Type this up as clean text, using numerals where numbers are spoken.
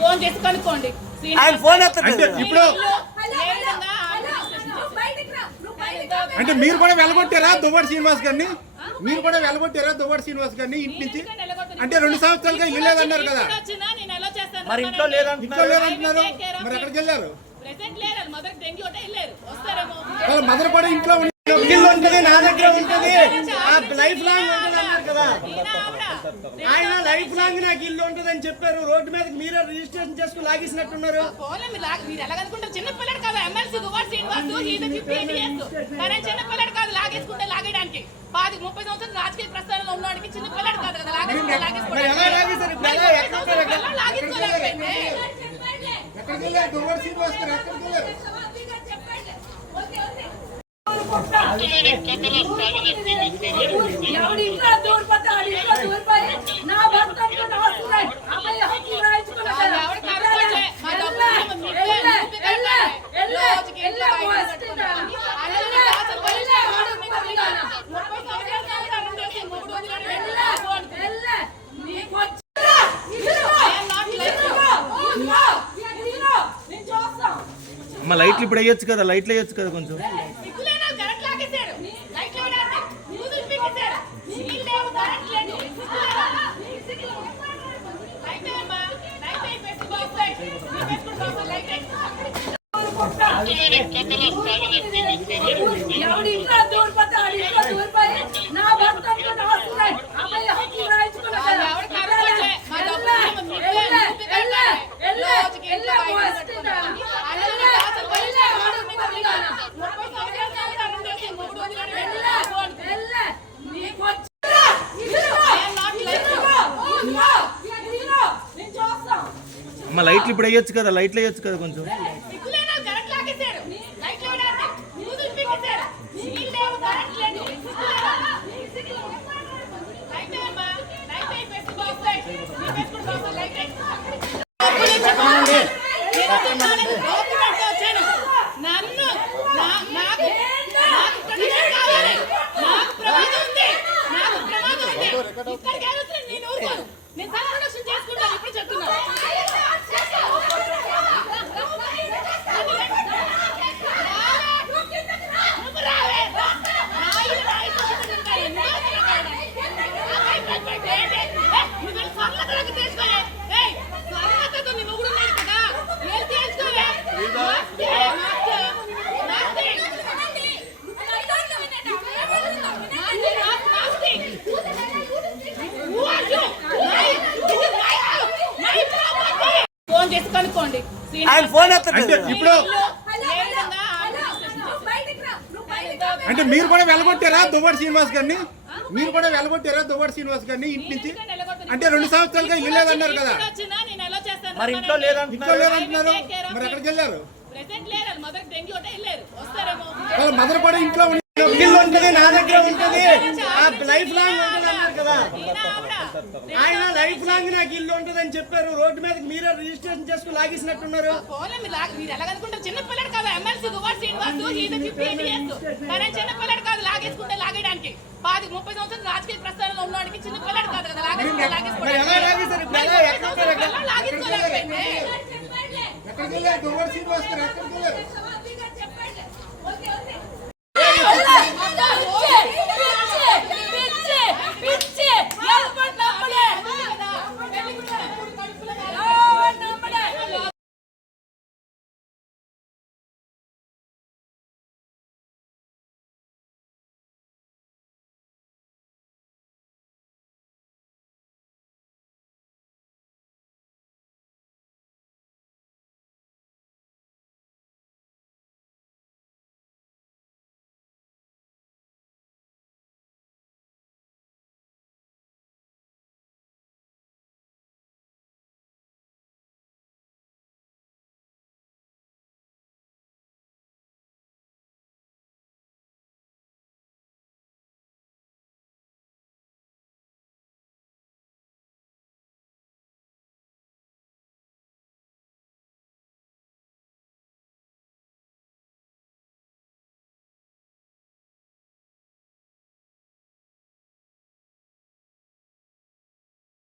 Phone చేసి కనుక్కోండి. ఆయన ఫోన్ ఎత్తాడు. ఇప్పుడు అంటే మీరు కూడా వెళ్ళగొట్టారా దువ్వాడ శ్రీనివాస్ గారిని? మీరు కూడా వెళ్ళగొట్టారా దువ్వాడ శ్రీనివాస్ గారిని ఇంటి నుంచి? అంటే 2 సంవత్సరాలుగా ఇల్లు లేదన్నారు కదా, మరి ఇంట్లో లేదంటున్నారు. మరి ఎక్కడికి వెళ్ళారు? వాళ్ళ మదర్ కూడా ఇంట్లో ఇల్లు ఉంటుంది, నా దగ్గర ఉంటుంది, లైఫ్ లాంగ్ ఉంటుంది అన్నారు కదా. ఆయన లైఫ్ లాంగ్ నాకు ఇల్లు ఉంటుంది అని చెప్పారు. రోడ్డు మీద మీరే రిజిస్ట్రేషన్ చేసుకుని లాగేసినట్టున్నారు. చిన్నపిల్లడు కాదు ఎమ్మెల్సీ దువ్వాడ శ్రీనివాస్, చిన్నపిల్లడు కాదు లాగేసుకుంటే లాగేయడానికి. 30 సంవత్సరాలు రాజకీయ ప్రస్థానంలో ఉన్నవాడికి చిన్నపిల్లడు కాదు కదా అమ్మ లైట్లు ఇప్పుడు వేయొచ్చు కదా, లైట్లు వేయొచ్చు కదా కొంచెం. అమ్మ లైట్లు ఇప్పుడు వేయొచ్చు కదా, లైట్లు వేయొచ్చు కదా కొంచెం. ఫోన్ చేసి కనుక్కోండి. ఆయన ఫోన్ ఎత్తాడు. ఇప్పుడు అంటే మీరు కూడా వెళ్ళగొట్టారా దువ్వాడ శ్రీనివాస్ గారిని? మీరు కూడా వెళ్ళగొట్టారా దువ్వాడ శ్రీనివాస్ గారిని ఇంటి నుంచి? అంటే 2 సంవత్సరాలుగా ఇల్లు లేదన్నారు కదా, మరి ఇంట్లో లేదంటున్నారు. మరి ఎక్కడికి వెళ్ళారు? వాళ్ళ మదర్ కూడా ఇంట్లో ఇల్లు ఉంటుంది, నా దగ్గర ఉంటుంది, లైఫ్ లాంగ్ ఉంటుంది అన్నారు కదా. ఆయన లైఫ్ లాంగ్ నాకు ఇల్లు ఉంటుంది అని చెప్పారు. రోడ్డు మీద మీరే రిజిస్ట్రేషన్ చేసుకుని లాగేసినట్టున్నారు. చిన్నపిల్లడు కాదు ఎమ్మెల్సీ దువ్వాడ శ్రీనివాస్, చిన్నపిల్లడు కాదు లాగేసుకుంటే లాగేయడానికి. 30 సంవత్సరాలు రాజకీయ ప్రస్థానంలో ఉన్నవాడికి చిన్నపిల్లడు కాదు కదా ఎక్కడికి వెళ్ళారు దువ్వాడ శ్రీనివాస్ గారు? ఎక్కడికి వెళ్ళారు?